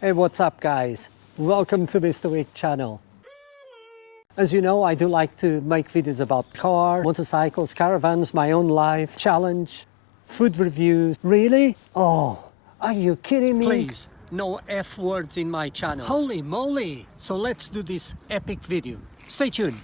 Hey, what's up guys? Welcome to Mr. Week channel. As you know, I do like to make videos about cars, motorcycles, caravans, my own life, challenge, food reviews. Really? Oh, are you kidding me? Please, no F words in my channel. Holy moly! So let's do this epic video. Stay tuned.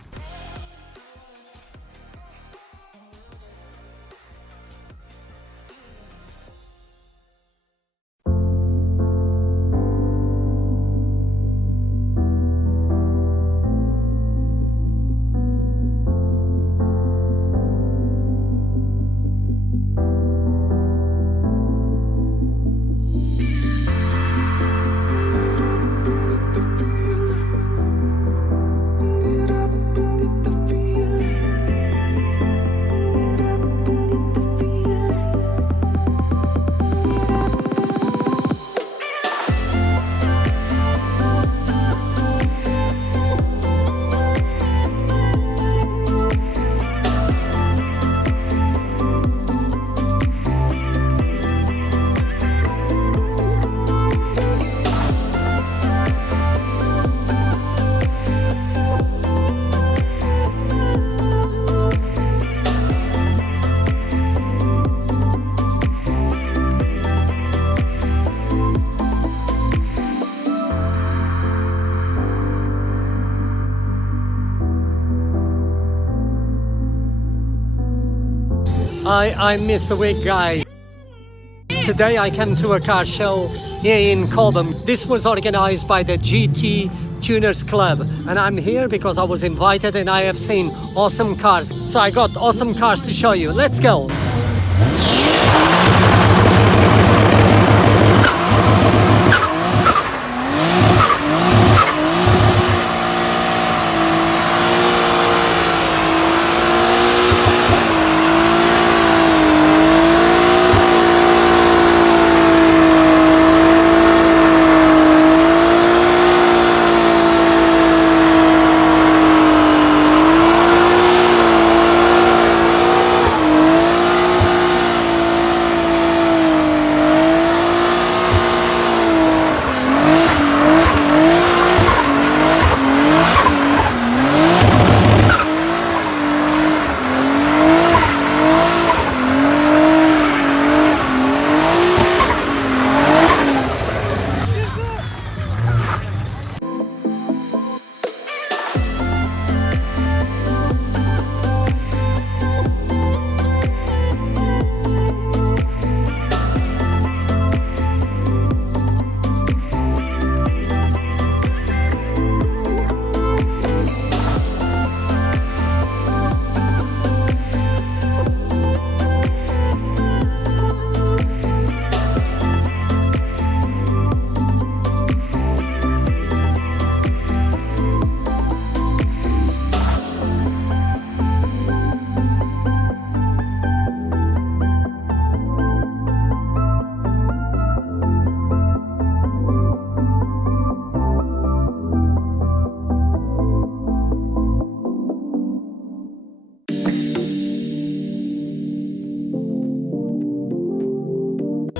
I'm Mr. Week guy. Today I came to a car show here in Cobham. This was organized by the GT Tuners Club, and I'm here because I was invited and I have seen awesome cars. So I got awesome cars to show you. Let's go.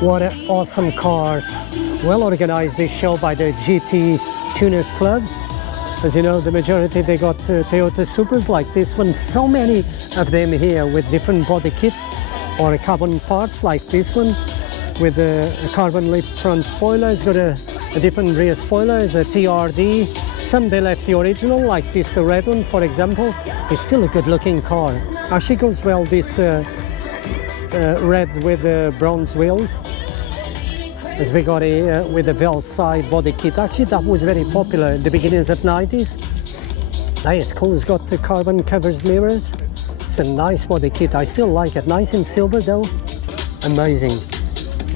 What awesome cars. Well organized, this show by the GT Tuners Club. As you know, the majority, they got Toyota Supras like this one. So many of them here with different body kits or carbon parts like this one with a carbon lip front spoiler. It's got a different rear spoiler. It's a TRD. Some they left the original, like this, the red one, for example. It's still a good looking car. Actually goes well, this red with the bronze wheels, as we got here with the Vel side body kit. Actually that was very popular in the beginnings of 90s. It's cool, it's got the carbon covers mirrors. It's a nice body kit, I still like it. Nice in silver though. Amazing,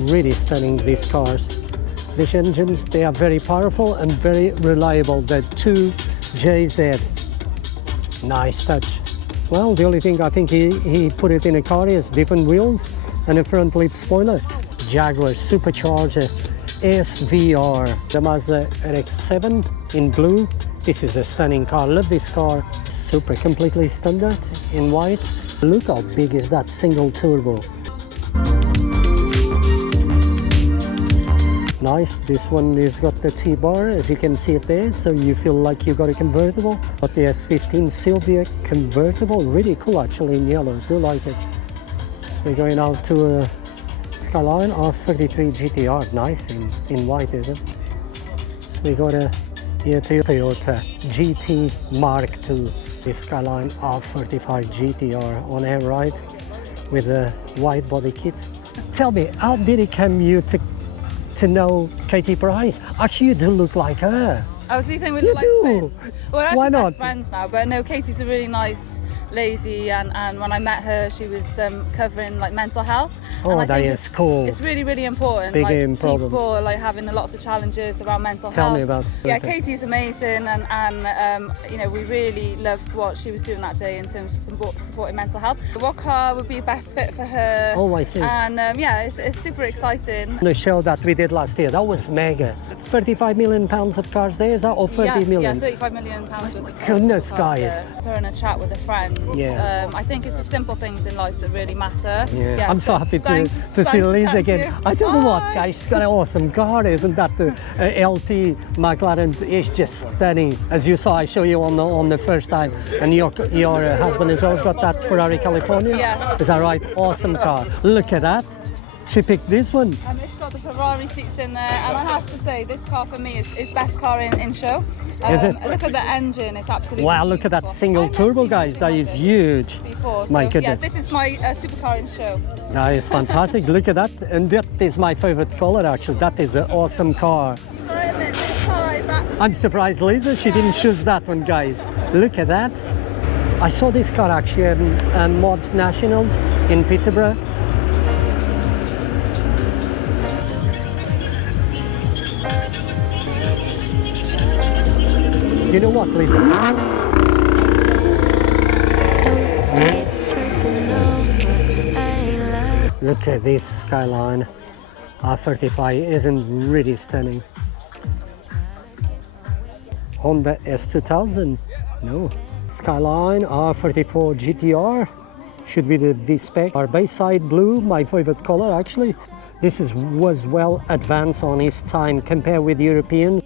really stunning these cars. These engines, they are very powerful and very reliable. The 2JZ, nice touch. Well, the only thing I think he put it in a car is different wheels and a front lip spoiler. Jaguar supercharger SVR, the Mazda RX-7 in blue. This is a stunning car. Love this car. Super, completely standard in white. Look how big is that single turbo. Nice. This one has got the T-bar, as you can see it there, so you feel like you got a convertible. Got the S15 Silvia convertible, really cool actually in yellow, do like it. So we're going out to a Skyline R33 GTR, nice in white, is it? So we got a Toyota GT Mark II, the Skyline R35 GTR on air ride with a white body kit. Tell me, how did it come you to know Katie Price? Actually, you do look like her. Oh, so you think we You look like do. twins? Well, we're actually Why not? best friends now, but no, Katie's a really nice lady, and when I met her, she was covering like mental health. Oh, and I that think is cool. It's really, really important. Big like problem. people are like having lots of challenges around mental Tell health. me about Yeah, it. Katie's amazing, and you know, we really loved what she was doing that day in terms of supporting mental health. What car would be best fit for her? Oh, I see. And yeah, it's super exciting. The show that we did last year, that was mega. 35 million pounds of cars there, is that? Or 30 million? Yeah, 35 million pounds worth of Goodness, cars guys. there. Having a chat with a friend. Yeah. I think it's the simple things in life that really matter. Yeah, I'm so happy to see thank Liz again. you. I don't know what, Bye. guys, she's got an awesome car, isn't that? The LT McLaren is just stunning. As you saw, I show you on the first time, and your husband as well has got that Ferrari California. Yes. Is that right? Awesome car. Look at that. She picked this one. And it's got the Ferrari seats in there, and I have to say, this car for me is best car in show. Is it? Look at the engine, it's absolutely Wow, look at that beautiful. single I've never turbo, seen guys. anything That like is this huge. before. My So, goodness. yeah, this is my supercar in show. That is fantastic. Look at that. And that is my favorite color, actually. That is an awesome car. This car is absolutely I'm surprised Lisa, she didn't choose that one, guys. Look at that. I saw this car actually at Mods Nationals in Peterborough. You know what, Lisa? Look at this Skyline R35, isn't really stunning. Honda S2000, no. Skyline R34 GTR, should be the V-Spec. Our Bayside Blue, my favorite color actually. This was well advanced on its time compared with Europeans.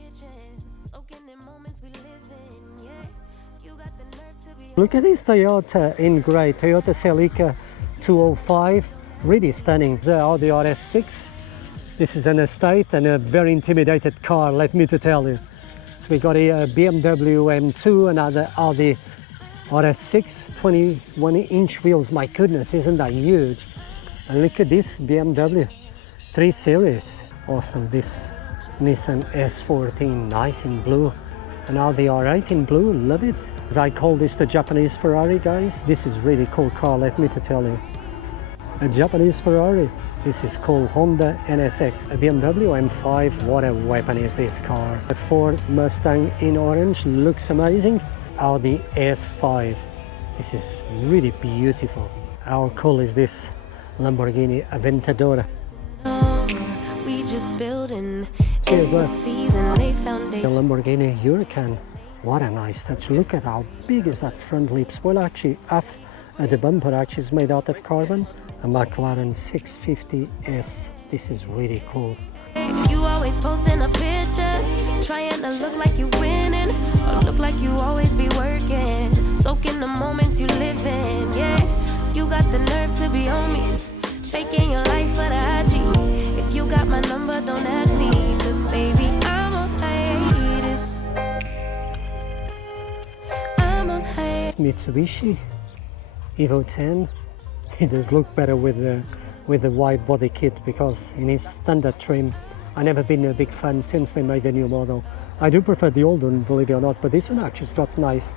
Look at this Toyota in grey, Toyota Celica 205, really stunning. The Audi RS6, this is an estate and a very intimidated car, let me to tell you. So we got a BMW M2, another Audi RS6, 21-inch wheels, my goodness, isn't that huge? And look at this BMW 3 Series, awesome, this Nissan S14, nice in blue. And now the R8 in blue, love it. As I call this the Japanese Ferrari, guys. This is really cool car, let me to tell you. A Japanese Ferrari. This is called Honda NSX. A BMW M5, what a weapon is this car. A Ford Mustang in orange, looks amazing. Audi S5. This is really beautiful. How cool is this Lamborghini Aventador? We just building. Cheers, It's the bud. season, lay The foundation. Lamborghini Huracan. What a nice touch. Look at how big is that front lip spoiler. Actually, half of the bumper actually is made out of carbon. A McLaren 650S. This is really cool. You always posting up pictures, trying to look like you winning, or look like you always be working. Soaking the moments you live in, yeah. You got the nerve to be on me, faking your life for the IG. If you got my number, don't add me, 'cause baby, I'm on hiatus. I'm on hiatus. Mitsubishi Evo 10. It does look better with the wide body kit, because in its standard trim, I've never been a big fan since they made the new model. I do prefer the old one, believe it or not, but this one actually's got nice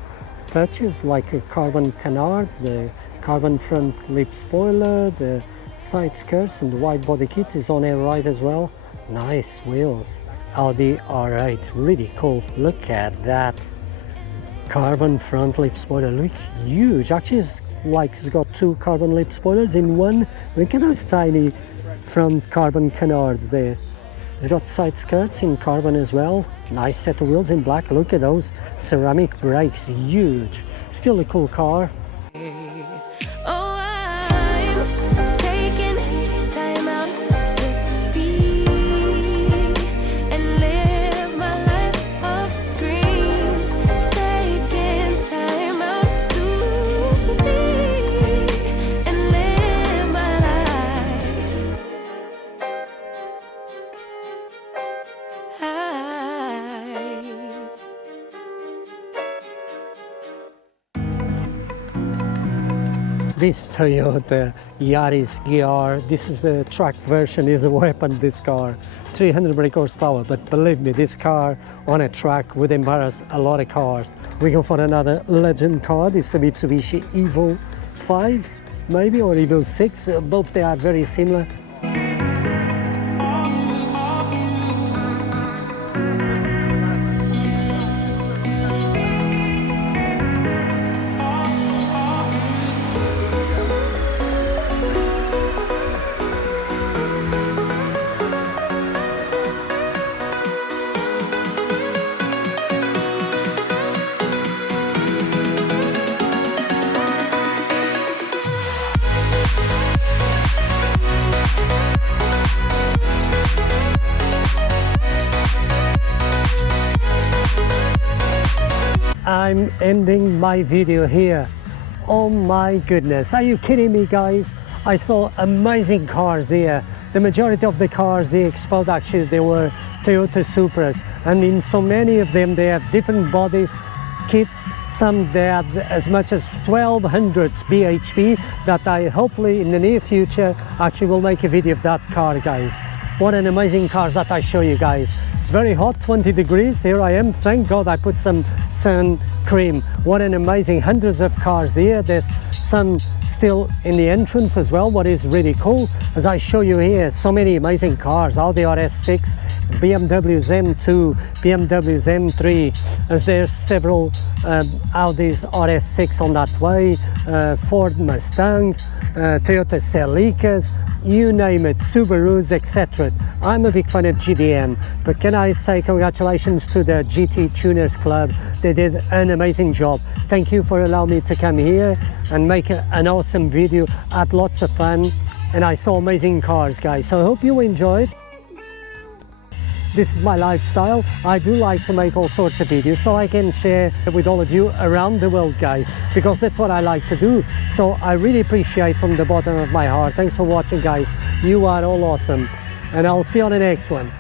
touches like carbon canards, the carbon front lip spoiler, the side skirts, and the wide body kit is on air ride as well. Nice wheels. Audi R8, really cool. Look at that. Carbon front lip spoiler, look huge. Actually, it's got two carbon lip spoilers in one. Look at those tiny front carbon canards there. It's got side skirts in carbon as well. Nice set of wheels in black. Look at those ceramic brakes, huge. Still a cool car. Oh, I'm taking time out to be This Toyota Yaris GR, this is the track version, is a weapon, this car. 300 brake horsepower, but believe me, this car on a track would embarrass a lot of cars. We go for another legend car. This is a Mitsubishi Evo 5, maybe, or Evo 6. Both they are very similar. I'm ending my video here. Oh my goodness, are you kidding me, guys? I saw amazing cars there. The majority of the cars they exposed, actually, they were Toyota Supras, and in so many of them they have different bodies, kits. Some they have as much as 1200 bhp that I hopefully in the near future actually will make a video of that car, guys. What an amazing cars that I show you guys. It's very hot, 20 degrees. Here I am. Thank God I put some sun cream. What an amazing, hundreds of cars there. There's some still in the entrance as well, what is really cool. As I show you here, so many amazing cars. Audi RS6, BMW's M2, BMW's M3, as there's several Audi's RS6 on that way, Ford Mustang, Toyota Celicas, you name it, Subarus, etc. I'm a big fan of GDM, but can I say congratulations to the GT Tuners Club. They did an amazing job. Thank you for allowing me to come here and make an awesome video. I had lots of fun and I saw amazing cars, guys. So I hope you enjoyed. This is my lifestyle. I do like to make all sorts of videos so I can share with all of you around the world, guys, because that's what I like to do. So I really appreciate from the bottom of my heart. Thanks for watching, guys. You are all awesome. And I'll see you on the next one.